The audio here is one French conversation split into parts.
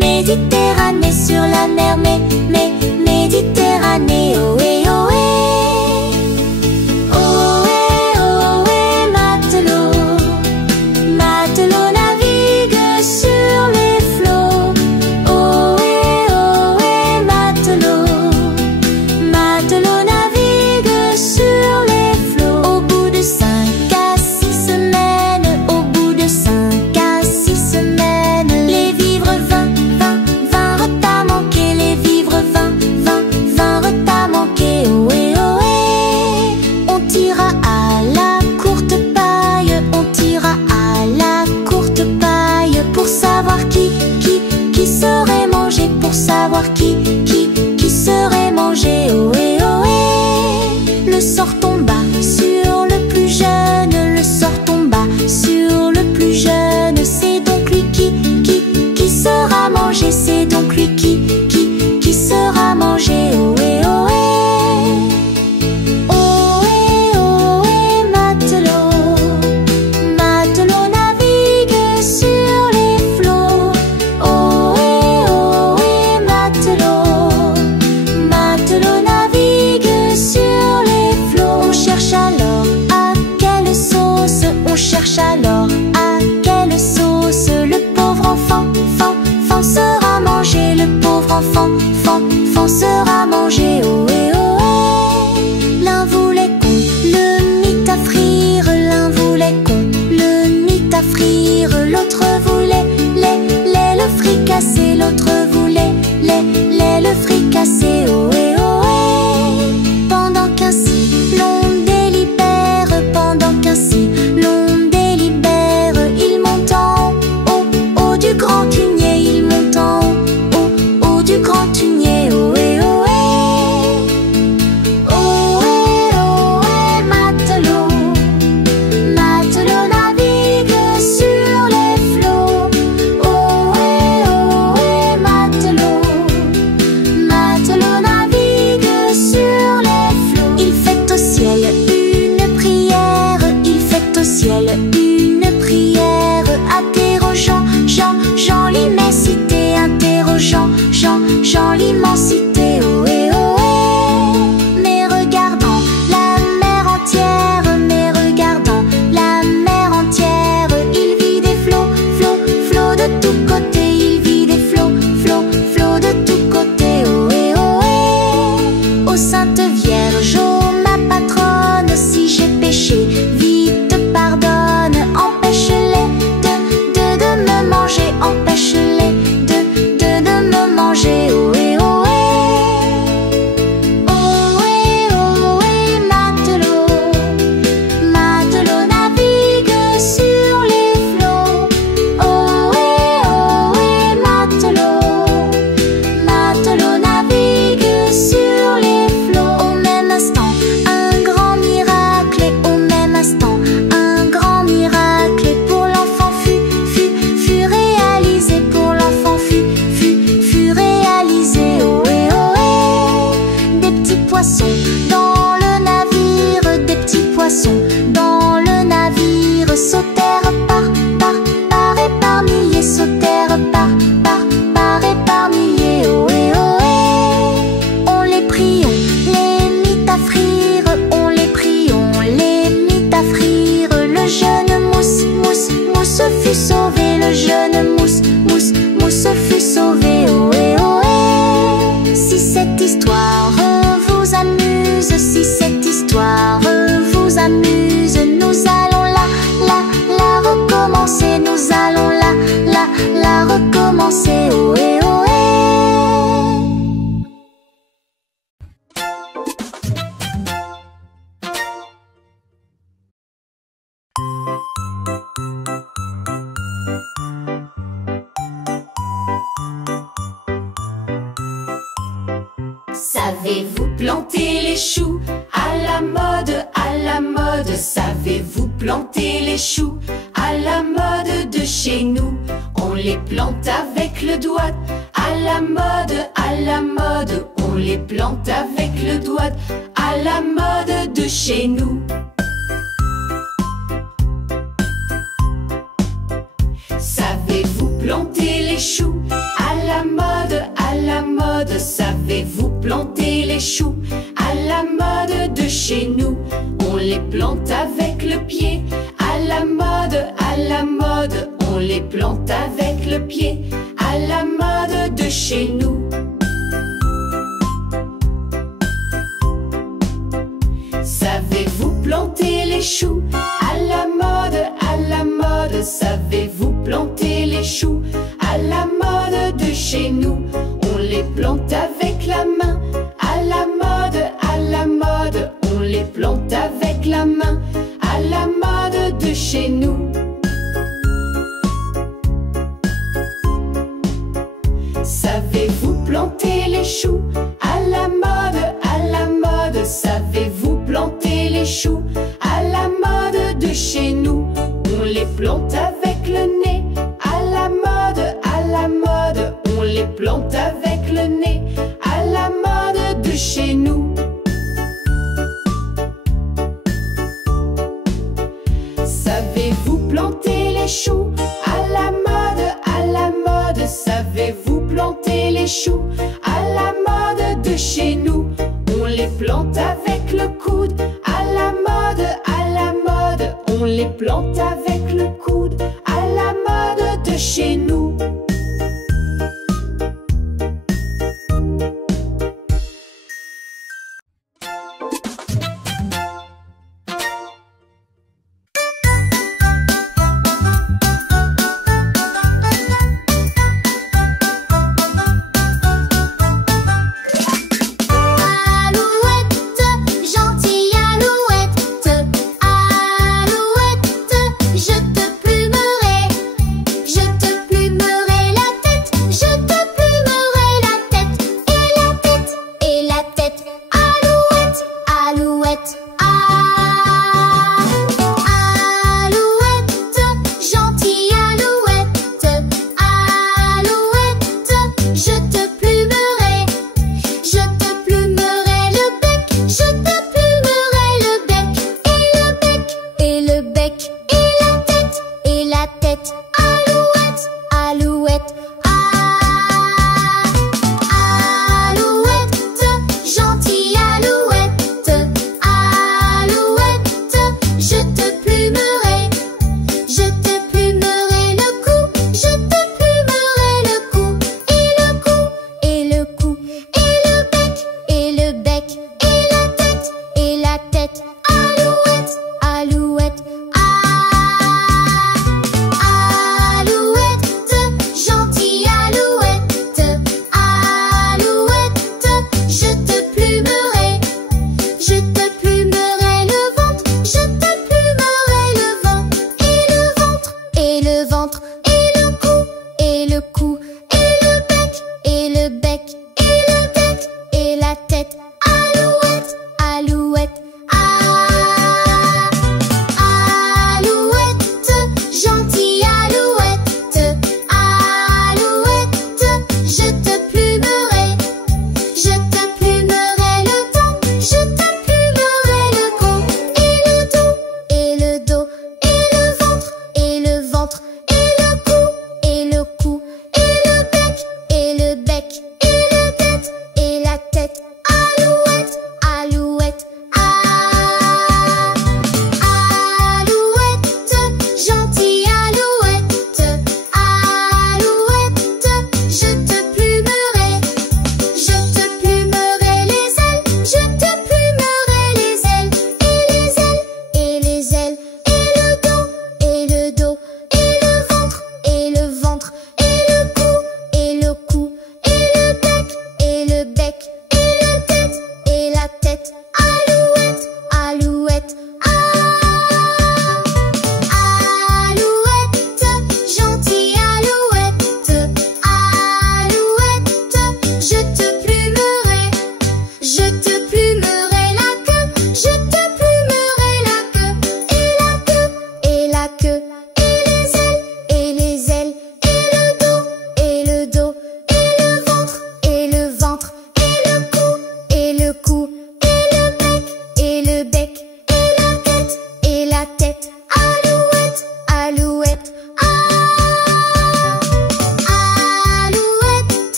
Méditerranée sur la mer, Méditerranée, ohé, ohé. Ohé, ohé, matelot, matelot navigue sur les flots. Ohé, ohé, matelot, matelot navigue sur les flots. Au bout de 5 à 6 semaines, au bout de 5 à 6 semaines, les vivres 20 repas manqués, les vivres 20 repas manqués, ohé, ohé. On tira à la courte paille, on tira à la courte paille pour savoir qui serait mangé, pour savoir qui serait mangé, ohé, ohé. Le sort tomba sur le plus jeune, le sort tomba sur le plus jeune. C'est donc lui qui sera mangé, c'est donc lui qui sera mangé, ohé, ohé. Ohé, ohé, matelot, matelot navigue sur les flots. Ohé, ohé, matelot, matelot navigue sur les flots. On cherche alors à quelle sauce, on cherche alors à quelle sauce le pauvre enfant sera mangé, le pauvre enfant sera mangé, ohé, ohé. L'un voulait qu'on le mît à frire, l'un voulait qu'on le mît à frire. L'autre voulait le fricassé, l'autre voulait le fricassé, ohé, ohé. Pendant qu'ainsi l'on délibère, pendant qu'ainsi l'on délibère, il monte en haut du grand hunier, il monte en haut du grand hunier, ohé, ohé. Ohé, ohé, matelot, matelot navigue sur les flots. Ohé, ohé, matelot, matelot navigue sur les flots. Il fait au ciel une prière, il fait au ciel une prière, interrogeant Jean l'immensité, interrogeant Jean l'immensité, ohé, ohé. Mais regardant la mer entière, mais regardant la mer entière, il vit des flots de tous côtés, il vit des flots de tous côtés, ohé, ohé. Ô Sainte Vierge, ô ma patronne, si j'ai péché, vite pardonne, empêche-les de me manger, empêche-les de me manger, ohé, ohé. Ohé, ohé, matelot, matelot navigue sur les flots. Ohé, ohé, matelot, matelot navigue sur les flots. Au même instant, un grand miracle, au même instant, un grand miracle pour l'enfant fut réalisé, pour l'enfant fut réalisé, ohé, ohé. Des petits poissons dans le navire, des petits poissons dans le navire, sautèrent par et par milliers, sautèrent par et par milliers, ohé, ohé. On les prit, on les mit à frire, on les prit, on les mit à frire. Le jeune mousse fut sauvé, le jeune mousse fut sauvé, ohé, ohé. Si cette histoire vous amuse, si cette histoire vous amuse, nous allons la recommencer, nous allons la recommencer, ohé, ohé. Savez-vous planter les choux à la mode, à la mode? Savez-vous planter les choux à la mode de chez nous? On les plante avec le doigt, à la mode, à la mode. On les plante avec le doigt, à la mode de chez nous. Savez-vous planter les choux à la mode. Savez-vous planter les choux à la mode de chez nous? On les plante avec le pied à la mode. On les plante avec le pied à la mode de chez nous. Savez-vous planter les choux à la mode? Savez-vous planter les choux à la mode de chez nous? On les plante avec la main à la mode. On les plante avec la main à la mode de chez nous. Savez-vous planter les choux à la mode? Savez-vous planter les choux à la mode de chez nous? On les plante avec le nez à la mode. On les plante avec le nez à la mode de chez nous. Savez-vous planter les choux à la mode? Savez-vous planter les choux à la mode de chez nous? On les plante avec le coude à la mode. On les plante avec le coude à la mode de chez nous.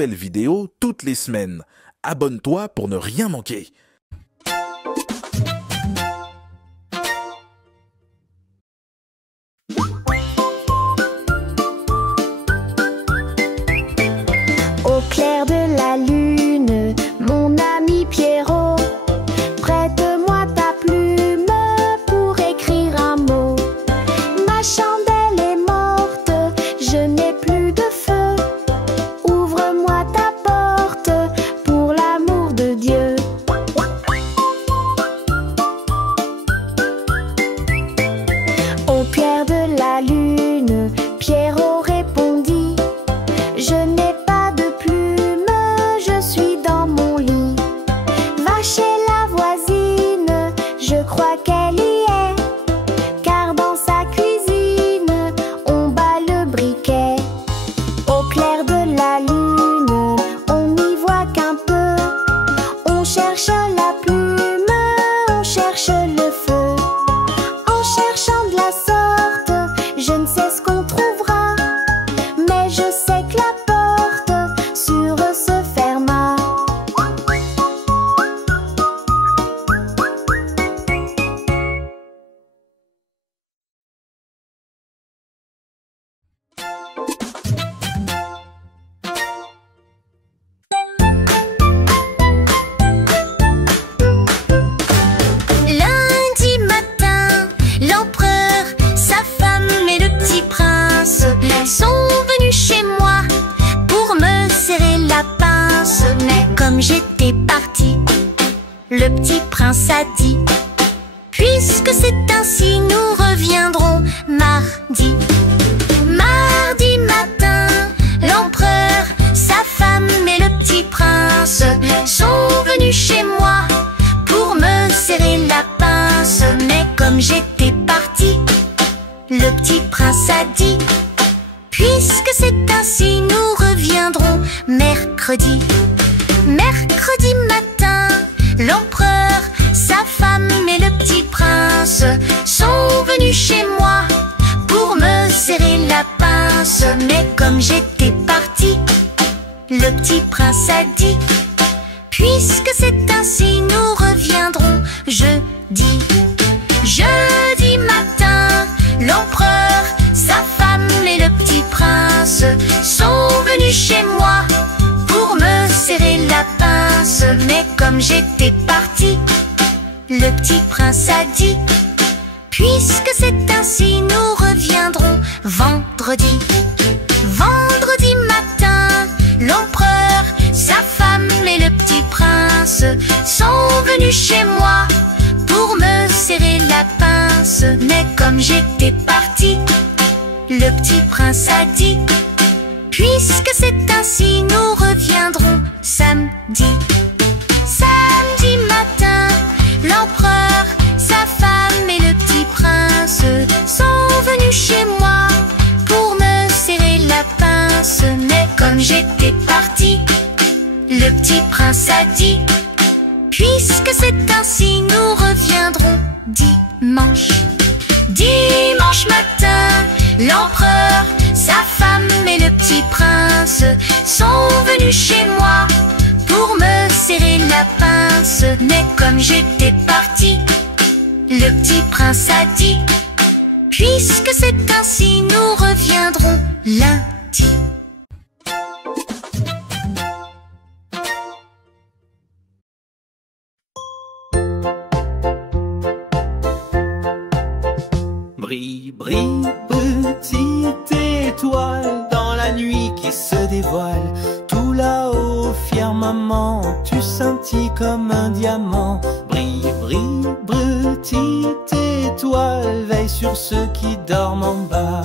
nouvelle vidéo toutes les semaines. Abonne-toi pour ne rien manquer. Au clair de la lune, mon ami Pierrot, prête-moi ta plume pour écrire un mot. Ma chandelle est morte, je n'ai plus de feu. Ouvre-moi ta porte pour l'amour de Dieu. Au clair de la lune, Pierrot répondit: je n'ai pas de plume, je suis dans mon lit. Va chez la voisine, je crois qu'elle y est, car dans sa cuisine, on bat le briquet. Au clair de la lune, on n'y voit qu'un peu. On cherche la plume, on cherche le feu. En cherchant de la sorte, je ne sais ce qu'on trouvera, mais je sais que la porte sur eux se ferma. Lundi matin, l'empereur, sa femme et le petit prince sont venus chez moi pour me serrer la pince. Mais comme j'étais partie, le petit prince a dit: puisque c'est ainsi, nous reviendrons mardi. Mardi matin, l'empereur, sa femme et le petit prince sont venus chez moi pour me serrer la pince. Mais comme j'étais partie, le petit prince a dit: puisque c'est ainsi, nous reviendrons mercredi. Mercredi matin, l'empereur, sa femme et le petit prince sont venus chez moi pour me serrer la pince. Mais comme j'étais partie, le petit prince a dit: puisque c'est ainsi, nous reviendrons jeudi. Jeudi matin, l'empereur, sa femme et le petit prince sont venus chez moi pour me serrer la pince. Mais comme j'étais partie, le petit prince a dit: puisque c'est ainsi, nous reviendrons vendredi. Vendredi matin, l'empereur, sa femme et le petit prince sont venus chez moi pour me serrer la pince. Mais comme j'étais partie, le petit prince a dit: puisque c'est ainsi, nous reviendrons samedi. Samedi matin, l'empereur, sa femme et le petit prince sont venus chez moi pour me serrer la pince. Mais comme j'étais partie, le petit prince a dit: puisque c'est ainsi, nous reviendrons dimanche. Dimanche matin, l'empereur, sa femme et le petit prince sont venus chez moi pour me serrer la pince. Mais comme j'étais partie, le petit prince a dit: puisque c'est ainsi, nous reviendrons lundi. Brille, brille, petite étoile dans la nuit qui se dévoile. Tout là-haut, firmament, tu scintilles comme un diamant. Brille, brille, petite étoile, veille sur ceux qui dorment en bas.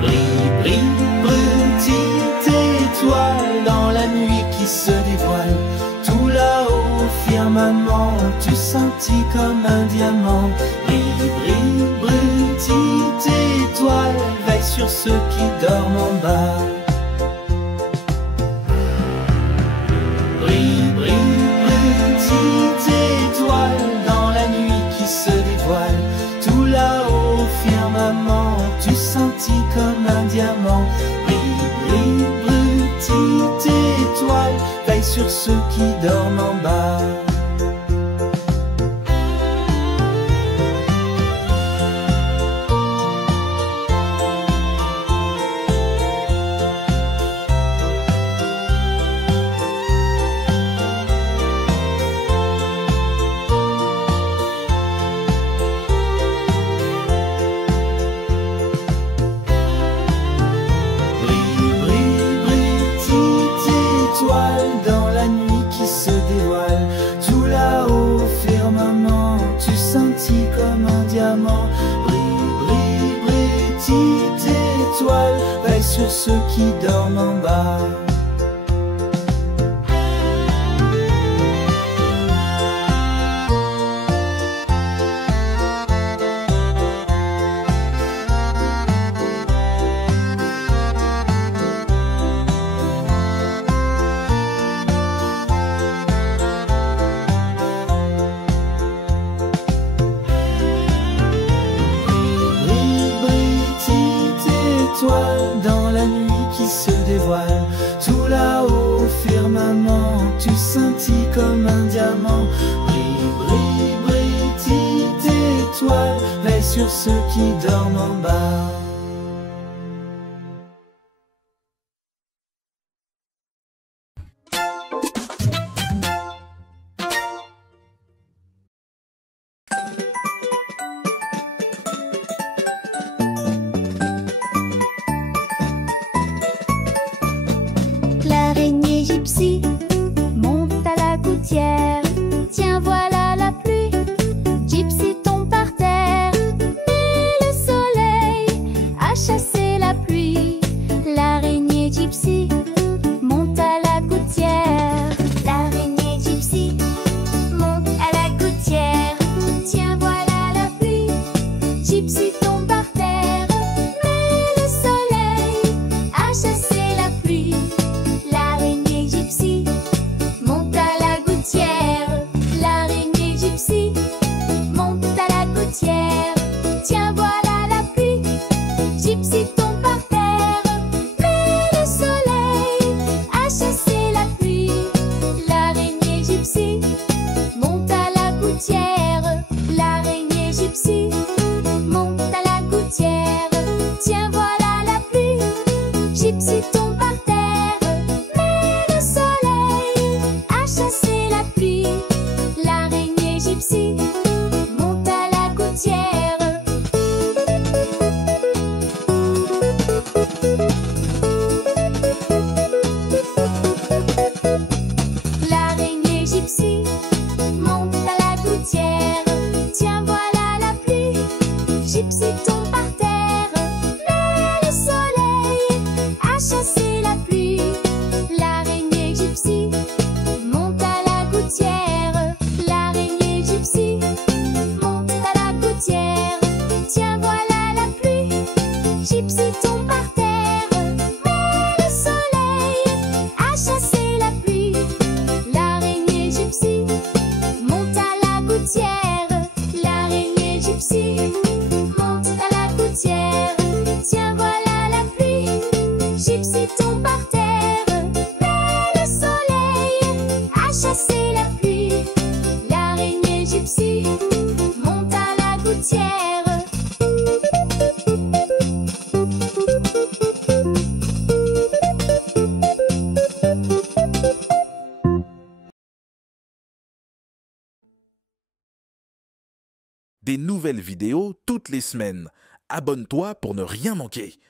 Brille, brille, petite étoile dans la nuit qui se dévoile. Tout là-haut, firmament, tu scintilles comme un diamant. Brille, brille, petite étoile, veille sur ceux qui dorment en bas. Brille, brille, petite étoile dans la nuit qui se dévoile. Tout là-haut, firmament, tu scintilles comme un diamant. sur ceux qui dorment en bas. Dans la nuit qui se dévoile, tout là-haut au firmament, tu scintils comme un diamant. Brille, brille, brille, petite étoile, veille sur ceux qui dorment en bas. Dans la nuit qui se dévoile, tout là-haut au firmament, tu scintilles comme un diamant. Brille, brille, brille, petite étoile, veille sur ceux qui dorment en bas. L'araignée gypsy monte à la gouttière. Tiens, voilà la pluie. Gypsy tombe par terre. Mais le soleil a chassé la pluie. L'araignée gypsy monte à la gouttière. L'araignée gypsy monte à la gouttière. Tiens, voilà la pluie. Gypsy tombe par terre. Mais le soleil a chassé la pluie. L'araignée gypsy monte à la gouttière. L'araignée gypsy monte à la gouttière. Tiens, voilà la pluie. Gypsy tombe par terre. Mais le soleil a chassé la pluie. L'araignée gypsy monte à la gouttière. L'araignée gypsy monte à la gouttière. Tiens, voilà la pluie. Gypsy tombe par terre. Mais le soleil a chassé la pluie. L'araignée gypsy monte à la gouttière. L'araignée gypsy monte à la gouttière. Tiens, voilà la pluie. Gypsy tombe par terre. Mais le soleil a chassé la pluie. L'araignée gypsy monte à la gouttière. L'araignée gypsy monte à la gouttière. Tiens, voilà la pluie. Gypsy tombe par terre. Mais le soleil a chassé la pluie. L'araignée gypsy monte à la gouttière. L'araignée gypsy monte à la gouttière. Tiens, voilà la pluie. Gypsy tombe par terre. Mais le soleil a chassé la pluie. L'araignée gypsy monte à la gouttière. Des nouvelles vidéos toutes les semaines. Abonne-toi pour ne rien manquer.